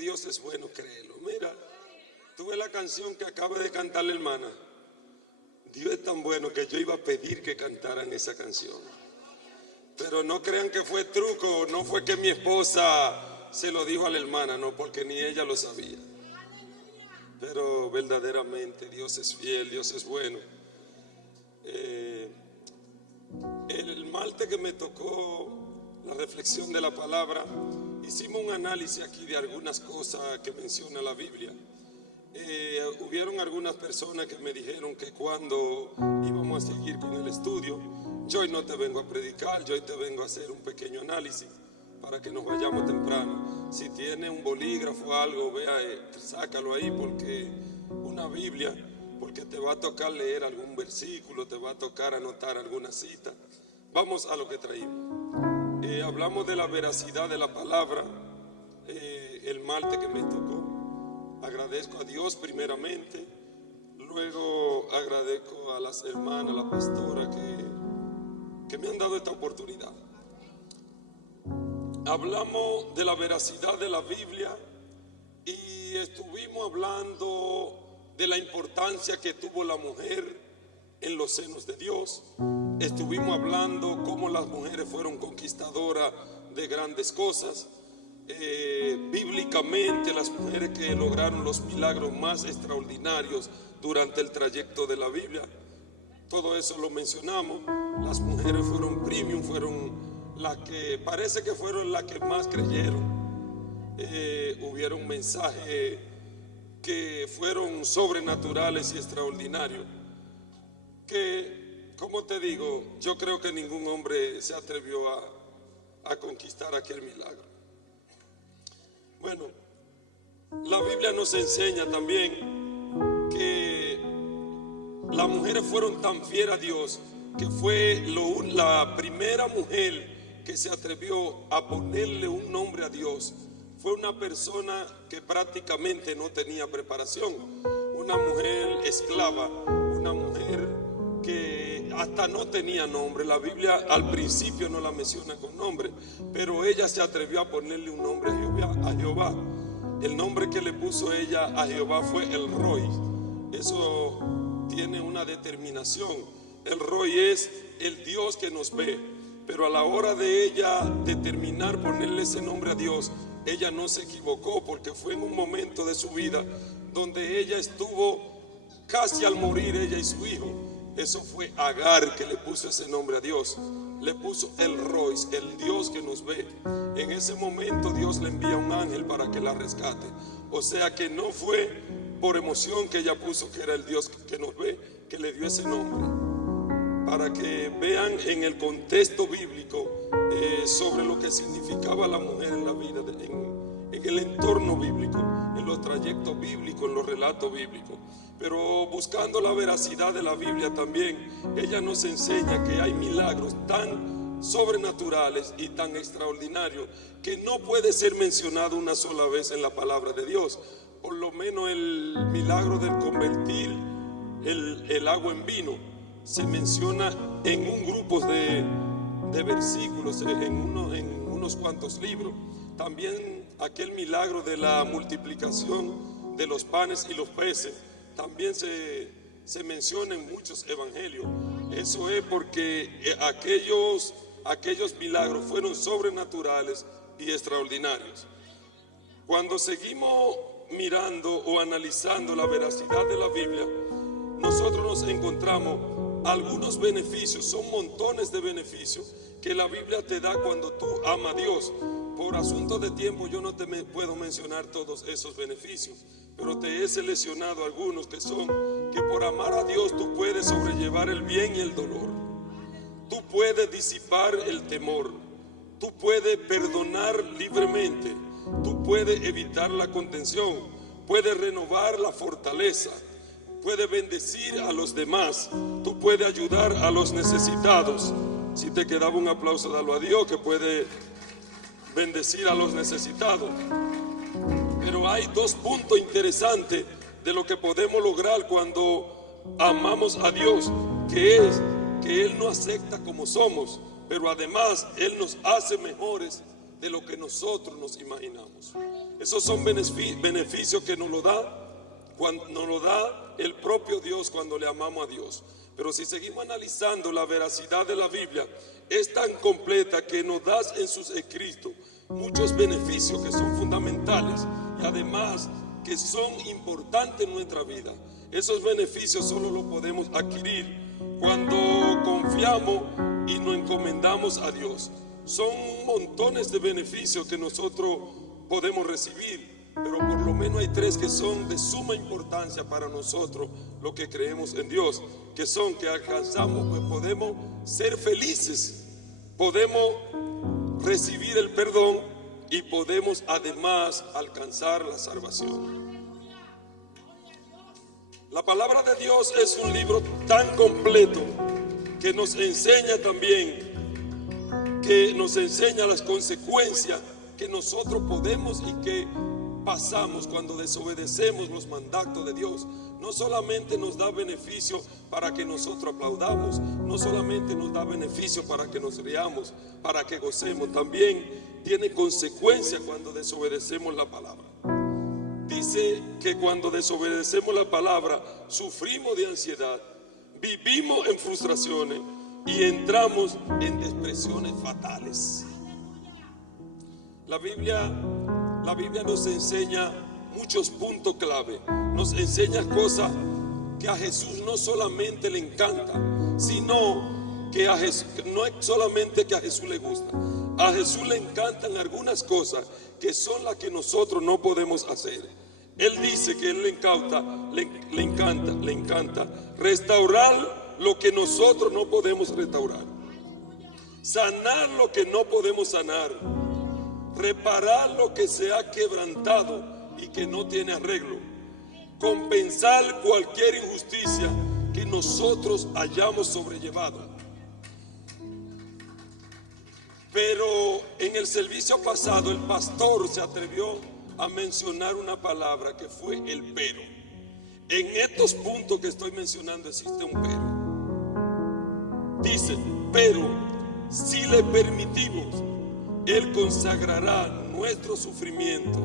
Dios es bueno, créelo. Mira, tú ves la canción que acaba de cantar la hermana. Dios es tan bueno que yo iba a pedir que cantaran esa canción. Pero no crean que fue truco, no fue que mi esposa se lo dijo a la hermana, no, porque ni ella lo sabía. Pero verdaderamente Dios es fiel, Dios es bueno. El martes que me tocó la reflexión de la palabra, hicimos un análisis aquí de algunas cosas que menciona la Biblia. Hubieron algunas personas que me dijeron que cuando íbamos a seguir con el estudio, yo hoy no te vengo a predicar, yo hoy te vengo a hacer un pequeño análisis para que nos vayamos temprano. Si tiene un bolígrafo o algo, vea, sácalo ahí, porque una Biblia, porque te va a tocar leer algún versículo, te va a tocar anotar alguna cita. Vamos a lo que traímos. Hablamos de la veracidad de la palabra el martes que me tocó. Agradezco a Dios primeramente, luego agradezco a las hermanas, a la pastora que me han dado esta oportunidad. Hablamos de la veracidad de la Biblia y estuvimos hablando de la importancia que tuvo la mujer en los senos de Dios. Estuvimos hablando cómo las mujeres fueron conquistadoras de grandes cosas. Bíblicamente, las mujeres que lograron los milagros más extraordinarios durante el trayecto de la Biblia, todo eso lo mencionamos. Las mujeres fueron premium, fueron las que parece que fueron las que más creyeron. Hubieron mensajes que fueron sobrenaturales y extraordinarios, que, como te digo, yo creo que ningún hombre se atrevió a conquistar aquel milagro. Bueno, la Biblia nos enseña también que las mujeres fueron tan fieles a Dios que fue la primera mujer que se atrevió a ponerle un nombre a Dios. Fue una persona que prácticamente no tenía preparación, una mujer esclava, una mujer que hasta no tenía nombre. La Biblia al principio no la menciona con nombre, pero ella se atrevió a ponerle un nombre a Jehová. El nombre que le puso ella a Jehová fue El Roi. Eso tiene una determinación. El Roi es el Dios que nos ve. Pero a la hora de ella determinar ponerle ese nombre a Dios, ella no se equivocó, porque fue en un momento de su vida donde ella estuvo casi al morir, ella y su hijo. Eso fue Agar que le puso ese nombre a Dios. Le puso El Roi, el Dios que nos ve. En ese momento Dios le envía un ángel para que la rescate. O sea que no fue por emoción que ella puso que era el Dios que nos ve, que le dio ese nombre. Para que vean en el contexto bíblico sobre lo que significaba la mujer en la vida, en el entorno bíblico, en los trayectos bíblicos, en los relatos bíblicos. Pero buscando la veracidad de la Biblia también, ella nos enseña que hay milagros tan sobrenaturales y tan extraordinarios que no puede ser mencionado una sola vez en la palabra de Dios. Por lo menos el milagro del convertir el agua en vino se menciona en un grupo de versículos, en unos cuantos libros. También aquel milagro de la multiplicación de los panes y los peces también se menciona en muchos evangelios. Eso es porque aquellos milagros fueron sobrenaturales y extraordinarios. Cuando seguimos mirando o analizando la veracidad de la Biblia, nosotros nos encontramos algunos beneficios, son montones de beneficios que la Biblia te da cuando tú amas a Dios. Por asunto de tiempo yo no te puedo mencionar todos esos beneficios, pero te he seleccionado algunos que son que por amar a Dios tú puedes sobrellevar el bien y el dolor, tú puedes disipar el temor, tú puedes perdonar libremente, tú puedes evitar la contención, puedes renovar la fortaleza, puede bendecir a los demás, tú puedes ayudar a los necesitados. Si te quedaba un aplauso, dalo a Dios, que puede bendecir a los necesitados. Pero hay dos puntos interesantes de lo que podemos lograr cuando amamos a Dios, que es que Él nos acepta como somos, pero además Él nos hace mejores de lo que nosotros nos imaginamos. Esos son beneficios que nos lo da el propio Dios cuando le amamos a Dios. Pero si seguimos analizando la veracidad de la Biblia, es tan completa que nos da en sus escritos muchos beneficios que son fundamentales y además que son importantes en nuestra vida. Esos beneficios solo los podemos adquirir cuando confiamos y nos encomendamos a Dios. Son montones de beneficios que nosotros podemos recibir, pero por lo menos hay tres que son de suma importancia para nosotros, los que creemos en Dios, que son que alcanzamos, pues podemos ser felices, podemos recibir el perdón y podemos además alcanzar la salvación. La palabra de Dios es un libro tan completo que nos enseña también, que nos enseña las consecuencias que nosotros podemos y que pasamos cuando desobedecemos los mandatos de Dios. No solamente nos da beneficio para que nosotros aplaudamos, no solamente nos da beneficio para que nos riamos, para que gocemos, también tiene consecuencias cuando desobedecemos la palabra. Dice que cuando desobedecemos la palabra sufrimos de ansiedad, vivimos en frustraciones y entramos en depresiones fatales. La Biblia nos enseña muchos puntos clave, nos enseña cosas que a Jesús no solamente le encantan, sino que no es solamente que a Jesús le gusta. A Jesús le encantan algunas cosas que son las que nosotros no podemos hacer. Él dice que él le encanta restaurar lo que nosotros no podemos restaurar, sanar lo que no podemos sanar, reparar lo que se ha quebrantado y que no tiene arreglo, compensar cualquier injusticia que nosotros hayamos sobrellevado. Pero en el servicio pasado el pastor se atrevió a mencionar una palabra que fue el pero. En estos puntos que estoy mencionando existe un pero. Dice, pero si le permitimos, Él consagrará nuestro sufrimiento.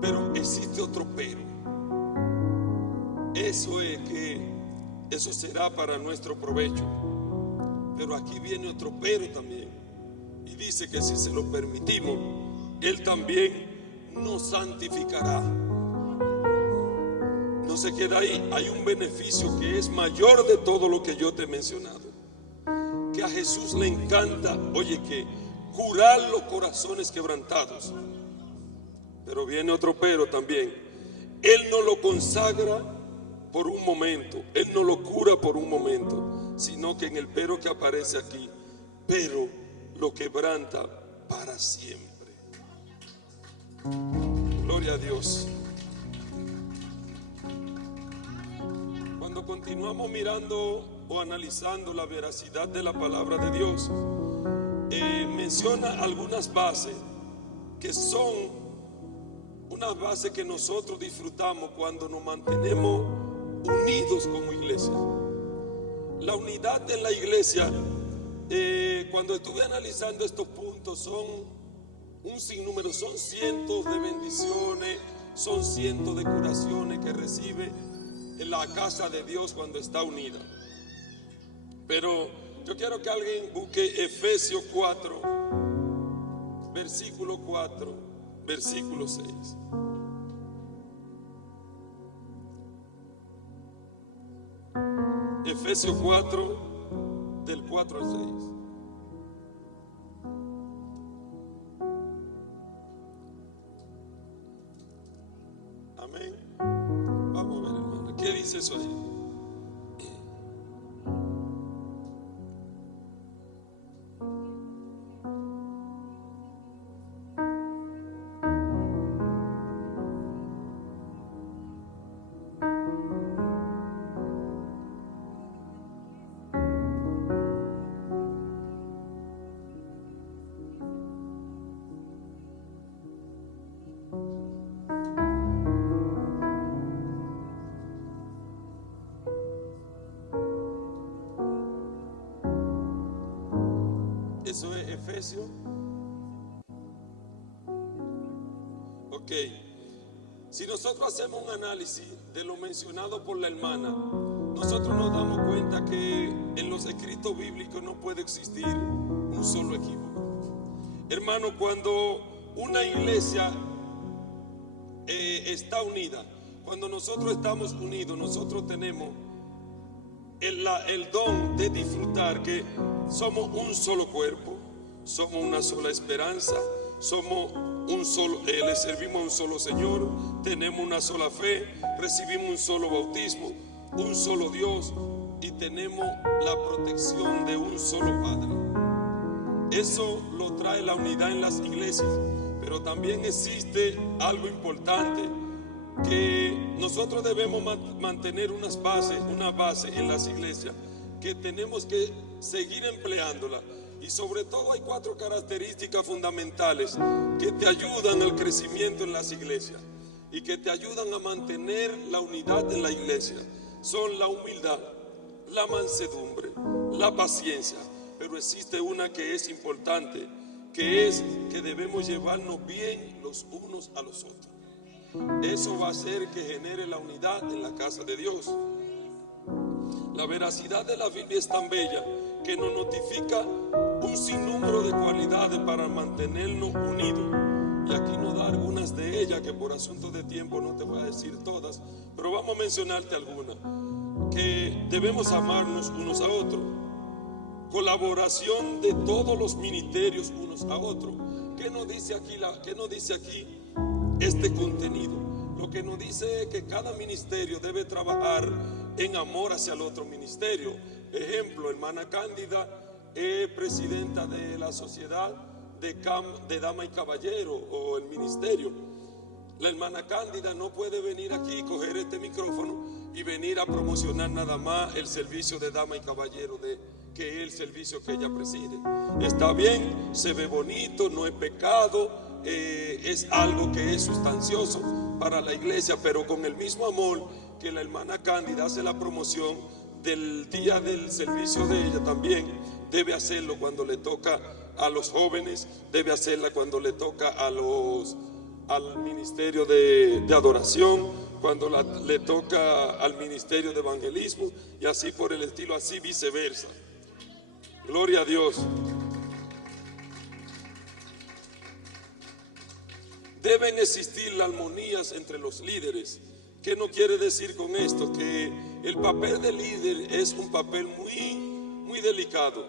Pero existe otro pero. Eso es que eso será para nuestro provecho. Pero aquí viene otro pero también. Y dice que si se lo permitimos, Él también nos santificará. No se queda ahí. Hay un beneficio que es mayor de todo lo que yo te he mencionado. Que a Jesús le encanta, oye, que curar los corazones quebrantados. Pero viene otro pero también. Él no lo consagra por un momento, Él no lo cura por un momento, sino que en el pero que aparece aquí, pero lo quebranta para siempre. Gloria a Dios. Cuando continuamos mirando o analizando la veracidad de la palabra de Dios, menciona algunas bases que son unas bases que nosotros disfrutamos cuando nos mantenemos unidos como iglesia. La unidad en la iglesia, cuando estuve analizando estos puntos, son un sinnúmero, son cientos de bendiciones, son cientos de curaciones que recibe en la casa de Dios cuando está unida. Pero yo quiero que alguien busque Efesios 4, versículo 4, versículo 6. Efesios 4, del 4 al 6. Amén. Vamos a ver, hermano. ¿Qué dice eso ahí? Eso es Efesios Ok, si nosotros hacemos un análisis de lo mencionado por la hermana, nosotros nos damos cuenta que en los escritos bíblicos no puede existir un solo equívoco. Hermano, cuando una iglesia está unida, cuando nosotros estamos unidos, nosotros tenemos el don de disfrutar que somos un solo cuerpo, somos una sola esperanza, somos un solo, le servimos a un solo Señor, tenemos una sola fe, recibimos un solo bautismo, un solo Dios y tenemos la protección de un solo Padre. Eso lo trae la unidad en las iglesias, pero también existe algo importante, que nosotros debemos mantener una base en las iglesias, que tenemos que seguir empleándola. Y sobre todo hay 4 características fundamentales que te ayudan al crecimiento en las iglesias y que te ayudan a mantener la unidad en la iglesia. Son la humildad, la mansedumbre, la paciencia, pero existe una que es importante, que es que debemos llevarnos bien los unos a los otros. Eso va a hacer que genere la unidad en la casa de Dios. La veracidad de la Biblia es tan bella que nos notifica un sinnúmero de cualidades para mantenernos unidos. Y aquí nos da algunas de ellas que por asuntos de tiempo no te voy a decir todas, pero vamos a mencionarte algunas. Que debemos amarnos unos a otros, colaboración de todos los ministerios unos a otros. ¿Qué nos dice aquí este contenido? Lo que nos dice es que cada ministerio debe trabajar en amor hacia el otro ministerio. Ejemplo, hermana Cándida es presidenta de la sociedad de dama y caballero, o el ministerio. La hermana Cándida no puede venir aquí, coger este micrófono y venir a promocionar nada más el servicio de dama y caballero, que es el servicio que ella preside. Está bien, se ve bonito, no es pecado, es algo que es sustancioso para la iglesia, pero con el mismo amor que la hermana Cándida hace la promoción del día del servicio de ella, también debe hacerlo cuando le toca a los jóvenes, debe hacerla cuando le toca al ministerio de adoración, cuando le toca al ministerio de evangelismo, y así por el estilo, así viceversa. Gloria a Dios. Deben existir las armonías entre los líderes. ¿Qué no quiere decir con esto? Que el papel de líder es un papel muy delicado.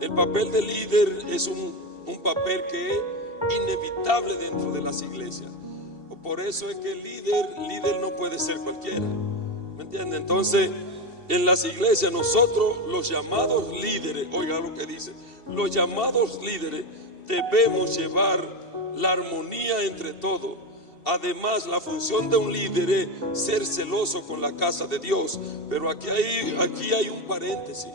El papel de líder es un papel que es inevitable dentro de las iglesias. Por eso es que el líder no puede ser cualquiera. ¿Me entiende? Entonces, en las iglesias nosotros, los llamados líderes, oiga lo que dice, los llamados líderes debemos llevar la armonía entre todos. Además, la función de un líder es ser celoso con la casa de Dios. Pero aquí hay un paréntesis,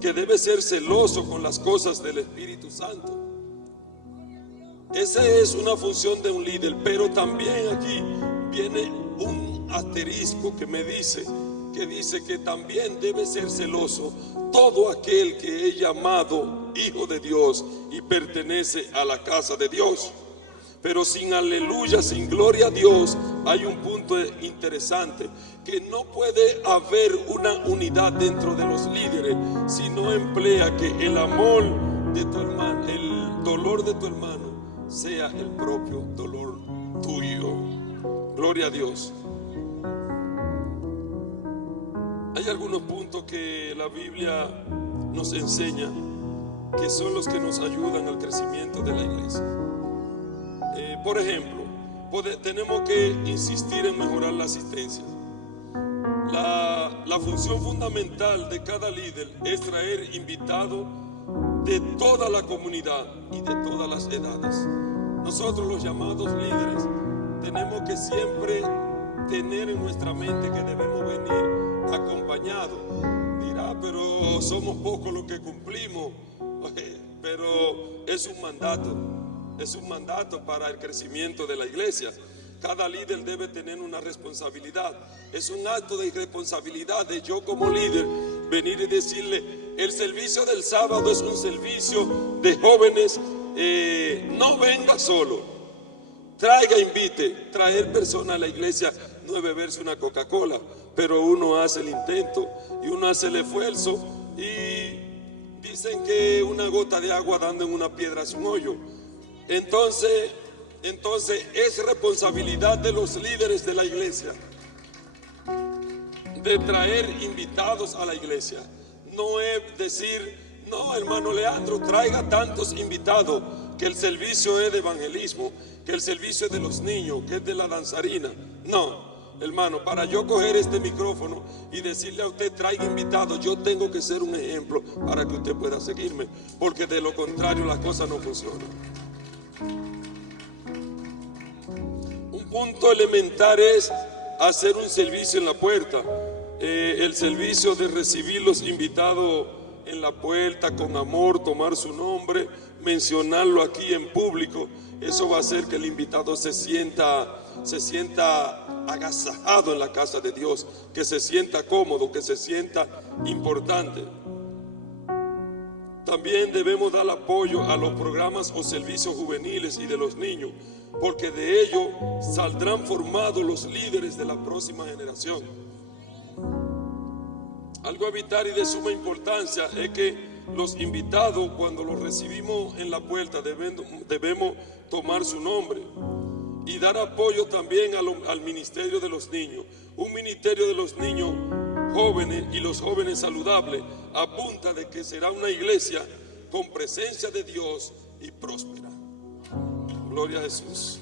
que debe ser celoso con las cosas del Espíritu Santo. Esa es una función de un líder, pero también aquí viene un asterisco que dice que también debe ser celoso todo aquel que es llamado hijo de Dios y pertenece a la casa de Dios. Pero sin aleluya, sin gloria a Dios, hay un punto interesante, que no puede haber una unidad dentro de los líderes si no emplea que el amor de tu hermano, el dolor de tu hermano, sea el propio dolor tuyo. Gloria a Dios. Hay algunos puntos que la Biblia nos enseña que son los que nos ayudan al crecimiento de la iglesia. Por ejemplo, tenemos que insistir en mejorar la asistencia. La función fundamental de cada líder es traer invitados de toda la comunidad y de todas las edades. Nosotros, los llamados líderes, tenemos que siempre tener en nuestra mente que debemos venir acompañados. Dirá, pero somos pocos los que cumplimos. Pero es un mandato para el crecimiento de la iglesia. Cada líder debe tener una responsabilidad. Es un acto de responsabilidad de yo como líder venir y decirle: el servicio del sábado es un servicio de jóvenes, no venga solo. traiga, invite. Traer personas a la iglesia no es beberse una Coca-Cola, pero uno hace el intento y uno hace el esfuerzo, y dicen que una gota de agua dando en una piedra es un hoyo. Entonces es responsabilidad de los líderes de la iglesia de traer invitados a la iglesia. No es decir, no, hermano Leandro, traiga tantos invitados, que el servicio es de evangelismo, que el servicio es de los niños, que es de la danzarina. No, hermano, para yo coger este micrófono y decirle a usted traiga invitados, yo tengo que ser un ejemplo para que usted pueda seguirme, porque de lo contrario las cosas no funcionan. Un punto elemental es hacer un servicio en la puerta. El servicio de recibir los invitados en la puerta con amor, tomar su nombre, mencionarlo aquí en público. Eso va a hacer que el invitado se sienta agasajado en la casa de Dios, que se sienta cómodo, que se sienta importante. También debemos dar apoyo a los programas o servicios juveniles y de los niños, porque de ello saldrán formados los líderes de la próxima generación. Algo vital y de suma importancia es que los invitados, cuando los recibimos en la puerta, debemos tomar su nombre y dar apoyo también al ministerio de los niños. Un ministerio de los niños jóvenes y los jóvenes saludables apunta de que será una iglesia con presencia de Dios y próspera. Gloria a Jesús.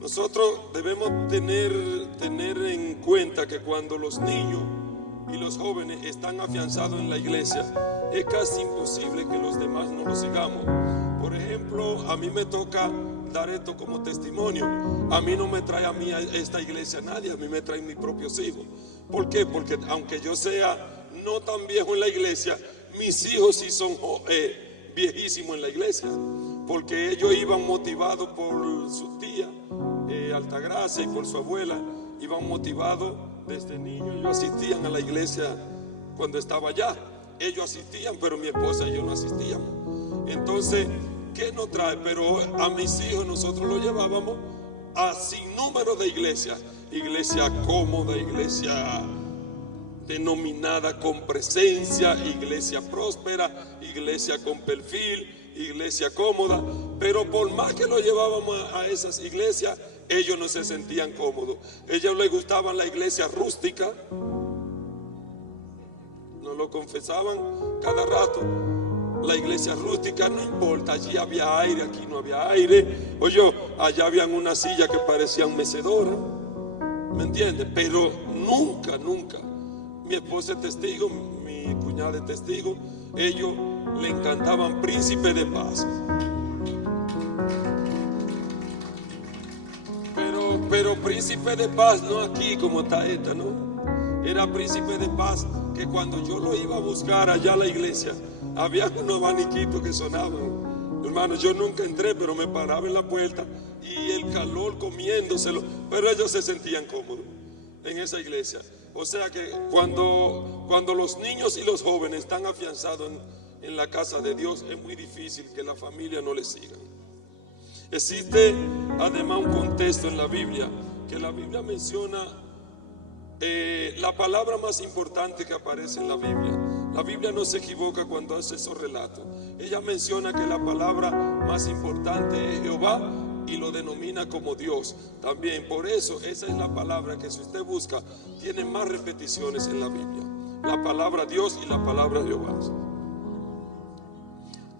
Nosotros debemos tener en cuenta que cuando los niños y los jóvenes están afianzados en la iglesia, es casi imposible que los demás no lo sigamos. Por ejemplo, a mí me toca dar esto como testimonio. A mí no me trae a mí a esta iglesia nadie, a mí me traen mis propios hijos. ¿Por qué? Porque aunque yo sea no tan viejo en la iglesia, mis hijos sí son viejísimos en la iglesia, porque ellos iban motivados por su tía Altagracia y por su abuela, iban motivados desde niños. Ellos asistían a la iglesia cuando estaba allá. Ellos asistían, pero mi esposa y yo no asistíamos. Entonces, ¿qué nos trae? Pero a mis hijos nosotros los llevábamos a sin número de iglesias. Iglesia cómoda, iglesia denominada con presencia, iglesia próspera, iglesia con perfil, iglesia cómoda. Pero por más que lo llevábamos a esas iglesias, ellos no se sentían cómodos. A ellos les gustaba la iglesia rústica. Nos lo confesaban cada rato. La iglesia rústica, no importa, allí había aire, aquí no había aire. Oye, allá habían una silla que parecían mecedora, ¿me entiendes? Pero nunca, mi esposa es testigo, mi cuñada es testigo, ellos le encantaban Príncipe de Paz. Pero Príncipe de Paz no aquí como está esta, ¿no? Era Príncipe de Paz que cuando yo lo iba a buscar allá a la iglesia, había unos abaniquitos que sonaban. Hermano, yo nunca entré, pero me paraba en la puerta y el calor comiéndoselo, pero ellos se sentían cómodos en esa iglesia. O sea que cuando los niños y los jóvenes están afianzados en la casa de Dios, es muy difícil que la familia no les siga. Existe además un contexto en la Biblia, que la Biblia menciona la palabra más importante que aparece en la Biblia. La Biblia no se equivoca cuando hace esos relatos. Ella menciona que la palabra más importante es Jehová y lo denomina como Dios. También por eso esa es la palabra que, si usted busca, tiene más repeticiones en la Biblia. La palabra Dios y la palabra Jehová.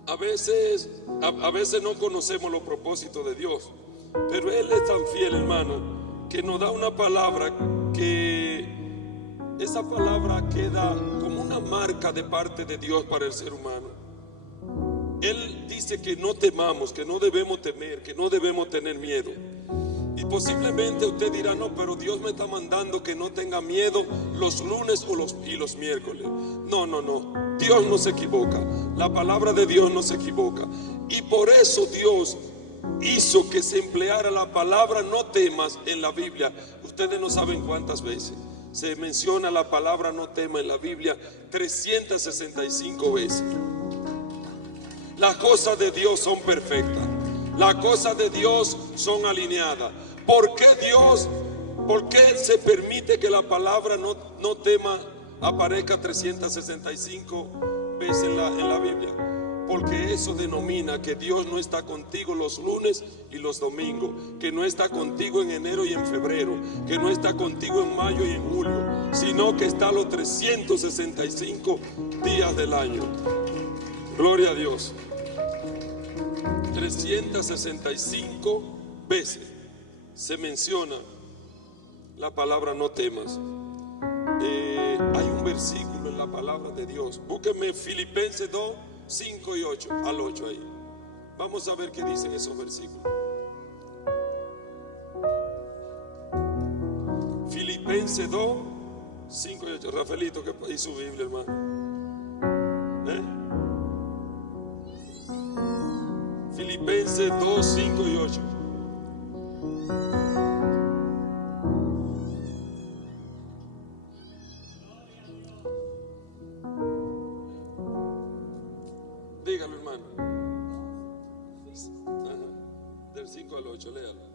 A veces no conocemos los propósitos de Dios, pero Él es tan fiel, hermano, que nos da una palabra que esa palabra queda como una marca de parte de Dios para el ser humano. Él dice que no temamos, que no debemos temer, que no debemos tener miedo. Y posiblemente usted dirá, no, pero Dios me está mandando que no tenga miedo los lunes y los miércoles. No, Dios no se equivoca. La palabra de Dios no se equivoca. Y por eso Dios hizo que se empleara la palabra no temas en la Biblia. Ustedes no saben cuántas veces se menciona la palabra no tema en la Biblia. 365 veces. Las cosas de Dios son perfectas. Las cosas de Dios son alineadas. ¿Por qué Dios, por qué se permite que la palabra no tema aparezca 365 veces en la Biblia? Porque eso denomina que Dios no está contigo los lunes y los domingos, que no está contigo en enero y en febrero, que no está contigo en mayo y en julio, sino que está los 365 días del año. Gloria a Dios. 365 veces se menciona la palabra no temas. Hay un versículo en la palabra de Dios. Búsquenme Filipenses 2, 5 y 8, al 8 ahí. Vamos a ver qué dicen esos versículos. Filipenses 2, 5 y 8. Rafaelito, que ahí su Biblia, hermano. Filipenses 2, 5 y 8. Dígalo, hermano. Del 5 al 8, léalo.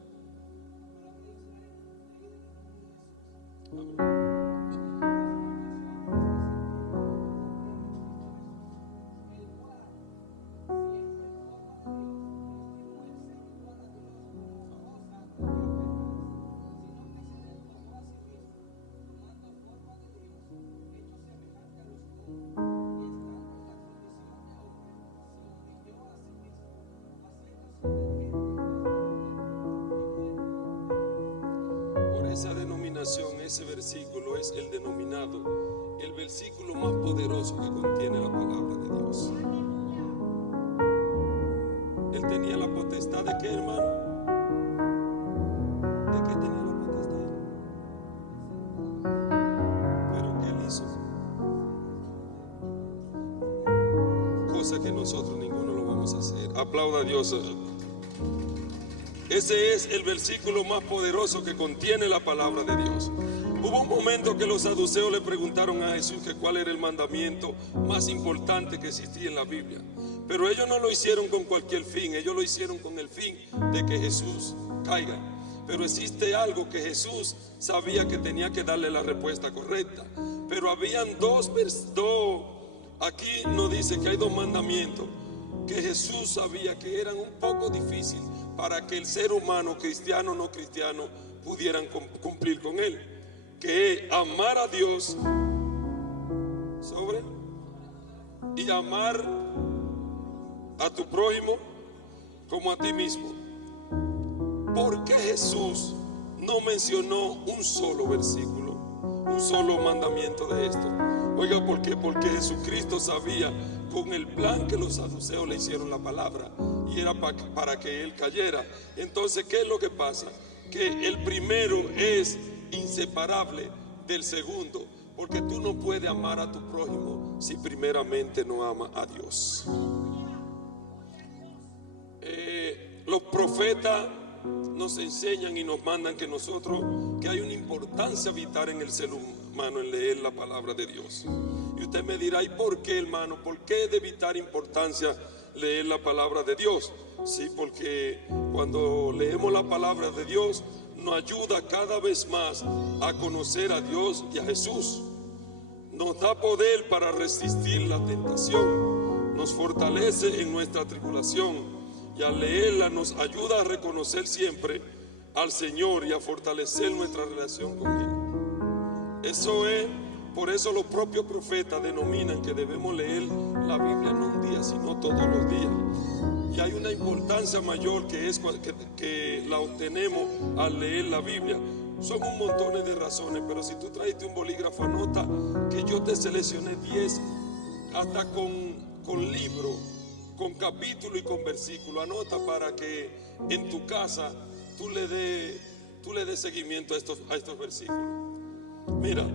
Esa denominación, ese versículo es el denominado, el versículo más poderoso que contiene la palabra de Dios. Él tenía la potestad de qué, hermano? ¿De qué tenía la potestad? Pero ¿qué él hizo? Cosa que nosotros ninguno lo vamos a hacer. Aplauda a Dios. Ese es el versículo más poderoso que contiene la palabra de Dios. Hubo un momento que los saduceos le preguntaron a Jesús que cuál era el mandamiento más importante que existía en la Biblia. Pero ellos no lo hicieron con cualquier fin, ellos lo hicieron con el fin de que Jesús caiga. Pero existe algo que Jesús sabía que tenía que darle la respuesta correcta. Pero habían aquí nos dice que hay dos mandamientos que Jesús sabía que eran un poco difíciles para que el ser humano, cristiano o no cristiano, pudieran cumplir con él, que es amar a Dios y amar a tu prójimo como a ti mismo. ¿Por qué Jesús no mencionó un solo versículo, un solo mandamiento de esto? Oiga, ¿por qué? Porque Jesucristo sabía con el plan que los saduceos le hicieron la palabra, y era para que él cayera. Entonces, ¿qué es lo que pasa? Que el primero es inseparable del segundo, porque tú no puedes amar a tu prójimo si primeramente no amas a Dios. Los profetas nos enseñan y nos mandan que hay una importancia vital en el ser humano en leer la palabra de Dios. Y usted me dirá, ¿y por qué, hermano? ¿Por qué es de vital importancia leer la palabra de Dios? Sí, porque cuando leemos la palabra de Dios nos ayuda cada vez más a conocer a Dios y a Jesús. Nos da poder para resistir la tentación, nos fortalece en nuestra tribulación, y al leerla nos ayuda a reconocer siempre al Señor y a fortalecer nuestra relación con Él. Por eso los propios profetas denominan que debemos leer la Biblia no un día, sino todos los días. Y hay una importancia mayor que la obtenemos al leer la Biblia. Son un montón de razones, pero si tú trajiste un bolígrafo, anota que yo te seleccioné 10, hasta con libro, con capítulo y con versículo. Anota para que en tu casa tú le des seguimiento a estos versículos. Mira,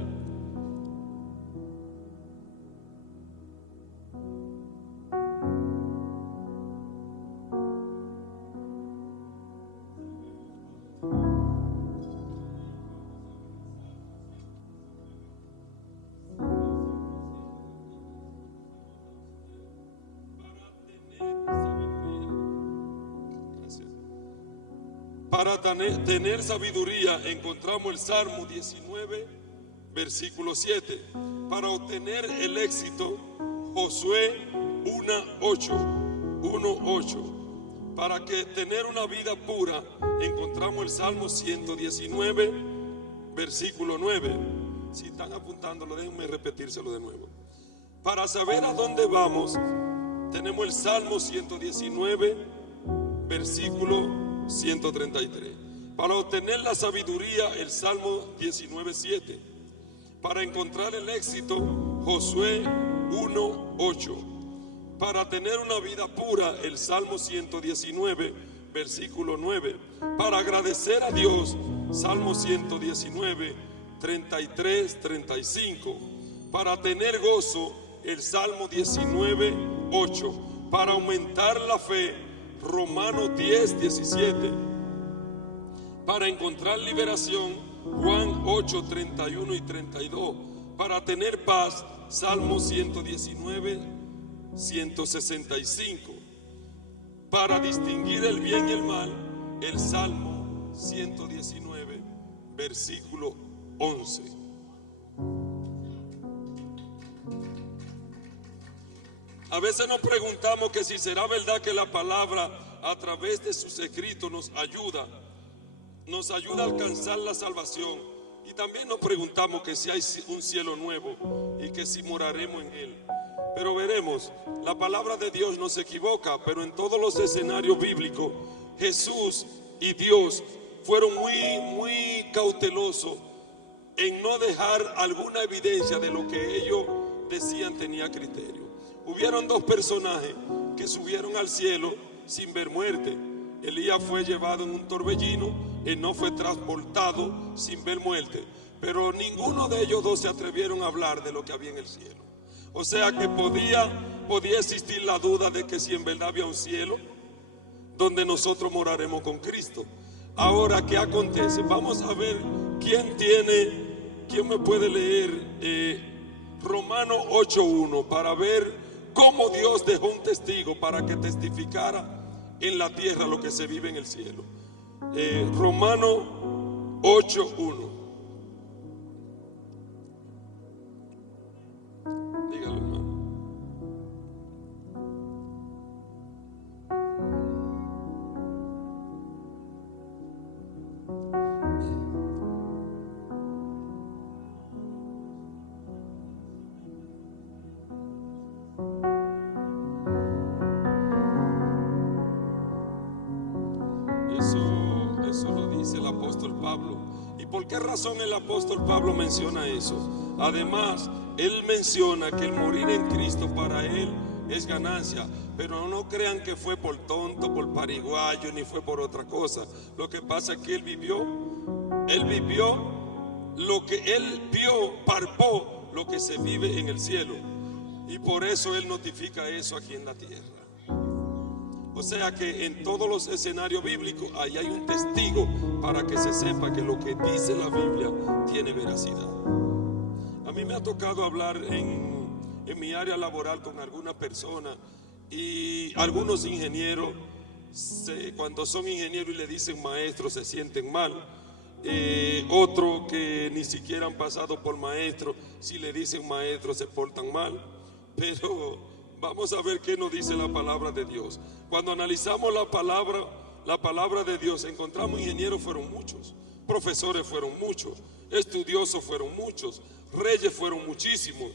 Para tener sabiduría encontramos el Salmo 19, versículo 7. Para obtener el éxito, Josué 1:8. Para que tener una vida pura encontramos el Salmo 119, versículo 9. Si están apuntándolo, déjenme repetírselo de nuevo. Para saber a dónde vamos, tenemos el Salmo 119, versículo 133. Para obtener la sabiduría, el Salmo 19:7. Para encontrar el éxito, Josué 1:8. Para tener una vida pura, el Salmo 119, versículo 9. Para agradecer a Dios, Salmo 119, 33, 35. Para tener gozo, el Salmo 19, 8. Para aumentar la fe, Romanos 10, 17. Para encontrar liberación, Juan 8, 31 y 32. Para tener paz, Salmo 119, 165. Para distinguir el bien y el mal, el Salmo 119, versículo 11. A veces nos preguntamos que si será verdad que la palabra a través de sus escritos nos ayuda a alcanzar la salvación. Y también nos preguntamos que si hay un cielo nuevo y que si moraremos en él. Pero veremos, la palabra de Dios no se equivoca, pero en todos los escenarios bíblicos, Jesús y Dios fueron muy cautelosos en no dejar alguna evidencia de lo que ellos decían tenía criterio. Hubieron dos personajes que subieron al cielo sin ver muerte. Elías fue llevado en un torbellino, no fue transportado sin ver muerte. Pero ninguno de ellos dos se atrevieron a hablar de lo que había en el cielo. O sea que podía existir la duda de que si en verdad había un cielo donde nosotros moraremos con Cristo. Ahora, ¿qué acontece? Vamos a ver quién me puede leer Romanos 8:1 para ver cómo Dios dejó un testigo para que testificara en la tierra lo que se vive en el cielo. Romanos 8:1. Dígalo, hermano. Eso lo dice el apóstol Pablo. ¿Y por qué razón el apóstol Pablo menciona eso? Además, él menciona que el morir en Cristo para él es ganancia. Pero no crean que fue por tonto, por pariguayo, ni fue por otra cosa. Lo que pasa es que él vivió lo que él vio, palpó lo que se vive en el cielo. Y por eso él notifica eso aquí en la tierra. O sea que en todos los escenarios bíblicos ahí hay un testigo para que se sepa que lo que dice la Biblia tiene veracidad. A mí me ha tocado hablar en mi área laboral con alguna persona y algunos ingenieros, cuando son ingenieros y le dicen maestro, se sienten mal. Otros que ni siquiera han pasado por maestro, si le dicen maestro se portan mal. Pero vamos a ver qué nos dice la palabra de Dios. Cuando analizamos la palabra de Dios, encontramos ingenieros fueron muchos, profesores fueron muchos, estudiosos fueron muchos, reyes fueron muchísimos.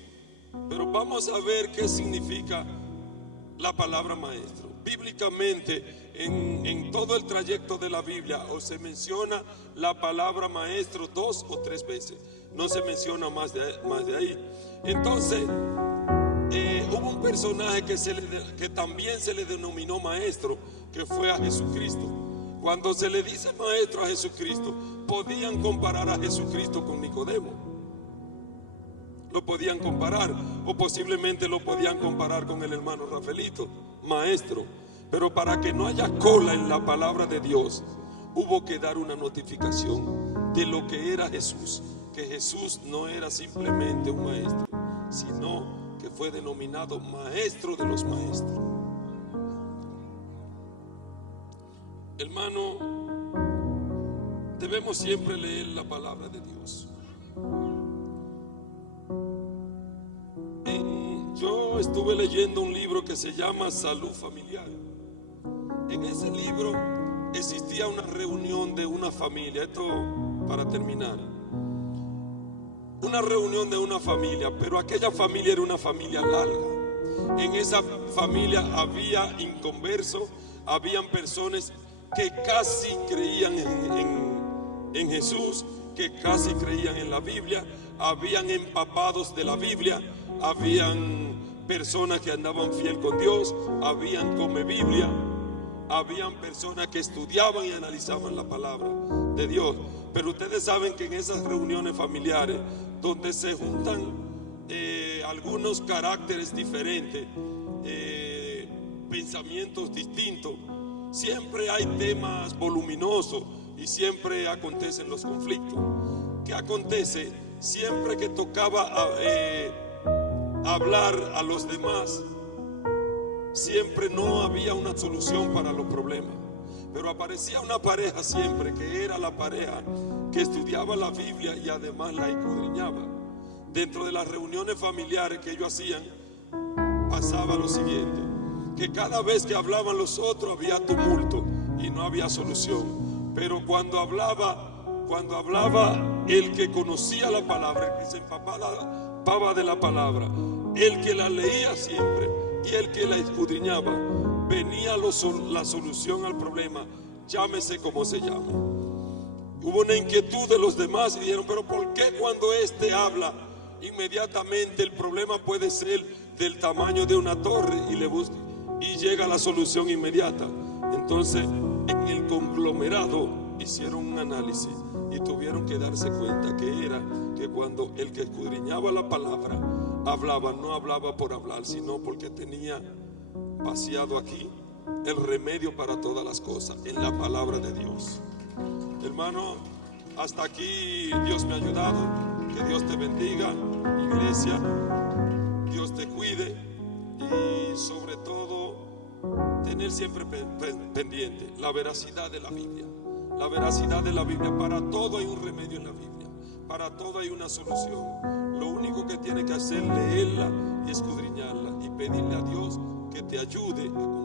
Pero vamos a ver qué significa la palabra maestro. Bíblicamente, en todo el trayecto de la Biblia, o se menciona la palabra maestro 2 o 3 veces, no se menciona más de ahí. Entonces, hubo un personaje que también se le denominó maestro, que fue a Jesucristo. Cuando se le dice maestro a Jesucristo, podían comparar a Jesucristo con Nicodemo. Lo podían comparar, o posiblemente lo podían comparar con el hermano Rafaelito, maestro. Pero para que no haya cola en la palabra de Dios, hubo que dar una notificación de lo que era Jesús. Que Jesús no era simplemente un maestro, sino que fue denominado maestro de los maestros. Hermano, debemos siempre leer la palabra de Dios. Yo estuve leyendo un libro que se llama Salud Familiar. En ese libro existía una reunión de una familia. Esto para terminar. Una reunión de una familia, pero aquella familia era una familia larga. En esa familia había inconversos, habían personas que casi creían en Jesús, que casi creían en la Biblia, habían empapados de la Biblia, habían personas que andaban fiel con Dios, habían come Biblia, habían personas que estudiaban y analizaban la palabra de Dios. Pero ustedes saben que en esas reuniones familiares donde se juntan algunos caracteres diferentes, pensamientos distintos, siempre hay temas voluminosos y siempre acontecen los conflictos. ¿Qué acontece? Siempre que tocaba hablar a los demás, siempre no había una solución para los problemas. Pero aparecía una pareja siempre, que era la pareja que estudiaba la Biblia y además la escudriñaba. Dentro de las reuniones familiares que ellos hacían, pasaba lo siguiente: que cada vez que hablaban los otros había tumulto y no había solución. Pero cuando hablaba el que conocía la palabra, el que se empapaba de la palabra, el que la leía siempre y el que la escudriñaba, venía la solución al problema, llámese como se llame. Hubo una inquietud de los demás y dijeron: pero ¿por qué cuando este habla, inmediatamente el problema puede ser del tamaño de una torre y llega la solución inmediata? Entonces, en el conglomerado hicieron un análisis y tuvieron que darse cuenta que cuando el que escudriñaba la palabra hablaba, no hablaba por hablar, sino porque tenía vaciado aquí el remedio para todas las cosas en la palabra de Dios. Hermano, hasta aquí Dios me ha ayudado. Que Dios te bendiga, iglesia. Dios te cuide y sobre todo tener siempre pendiente la veracidad de la Biblia. La veracidad de la Biblia. Para todo hay un remedio en la Biblia, para todo hay una solución. Lo único que tienes que hacer es leerla y escudriñarla y pedirle a Dios que te ayude a